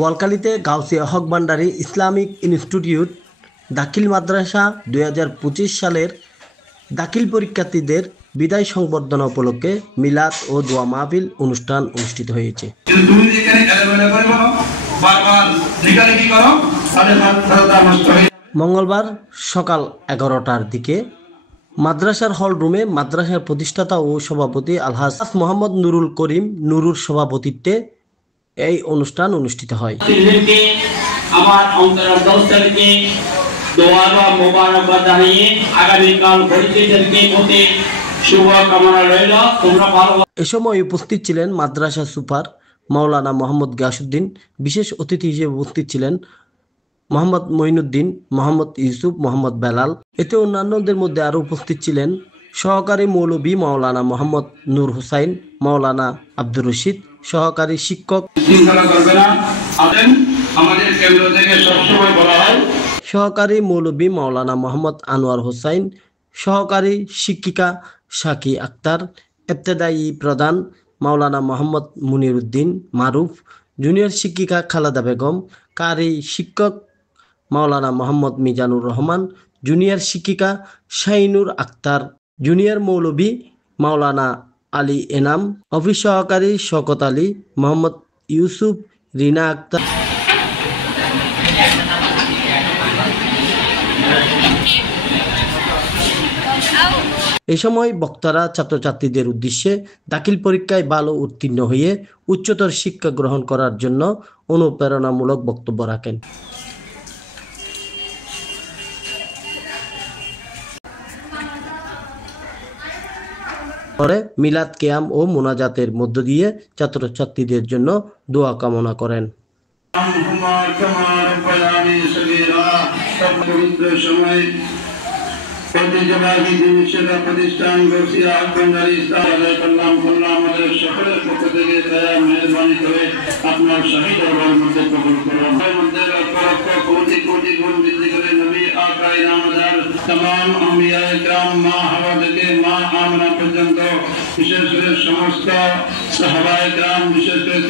বোয়ালখালীতে গাউসিয়া হক Bhandari Islamic institute দাখিল মাদ্রাসা 2025 সালের দাখিল পরীক্ষার্থীদের বিদায় সংবর্ধনা উপলক্ষে মিলাদ ও দোয়া মাহফিল অনুষ্ঠান অনুষ্ঠিত হয়েছে। মঙ্গলবার সকাল 11টার দিকে মাদ্রাসার হল রুমে মাদ্রাসার প্রতিষ্ঠাতা ও সভাপতি আলহাজ মোহাম্মদ নুরুল করিম নুরুর সভাপতিত্বে এই অনুষ্ঠান অনুষ্ঠিত হয়। আমার অন্তরাল থেকে দোয়া ও মোবারকবাদ জানিয়ে আগামীকাল পরীক্ষার্থীদের প্রতি শুভ কামনা রইল। তোমরা ভালো। এ সময় উপস্থিত ছিলেন মাদ্রাসা সুপার মাওলানা মোহাম্মদ গিয়াসউদ্দিন, বিশেষ অতিথি হিসেবে উপস্থিত ছিলেন মোহাম্মদ মঈনুদ্দিন, মোহাম্মদ ইউসুফ, মোহাম্মদ বেলাল। এতে অন্যান্যদের মধ্যে আরও উপস্থিত ছিলেন সহকারী মৌলভী মাওলানা মোহাম্মদ নূর হুসাইন, মাওলানা আব্দুর রশিদ, সহকারী শিক্ষক সহকারী মৌলভী মাওলানা মোহাম্মদ আনোয়ার হোসাইন, সহকারী শিক্ষিকা শাকি আক্তার, ইবতেদায়ী প্রধান মাওলানা মোহাম্মদ মুনির উদ্দিন মারুফ, জুনিয়র শিক্ষিকা খালেদা বেগম, কারি শিক্ষক মাওলানা মোহাম্মদ মিজানুর রহমান, জুনিয়র শিক্ষিকা শাহিনুর আক্তার, জুনিয়র মৌলভী মাওলানা আলী এনাম, অফিস সহকারী শওকত আলী, মোহাম্মদ ইউসুফ, রিনা আক্তার। এ সময় বক্তারা ছাত্রছাত্রীদের উদ্দেশ্যে দাখিল পরীক্ষায় ভালো উত্তীর্ণ হয়ে উচ্চতর শিক্ষা গ্রহণ করার জন্য অনুপ্রেরণামূলক বক্তব্য রাখেন। পরে মিলাদ কিয়াম ও মোনাজাতের মধ্য দিয়ে ছাত্রছাত্রীদের জন্য দোয়া কামনা করেন। ঐতিহ্যবাহী সেবা প্রতিষ্ঠান গাউসিয়া হক ভান্ডারী আমাদের সকলের পক্ষ থেকে দয়া মেহরবানি করে আপনার শাহী দরবার মধ্যে কবুল করুন। মধ্যে কোটি কোটি গুণ বৃদ্ধি করে নবী আকা ইনামদার तमाम আম্বিয়া ইকরাম মা হাওয়া থেকে মা আমিনা পর্যন্ত বিশেষ করে সমস্ত সাহাবা ইকরাম বিশেষ করে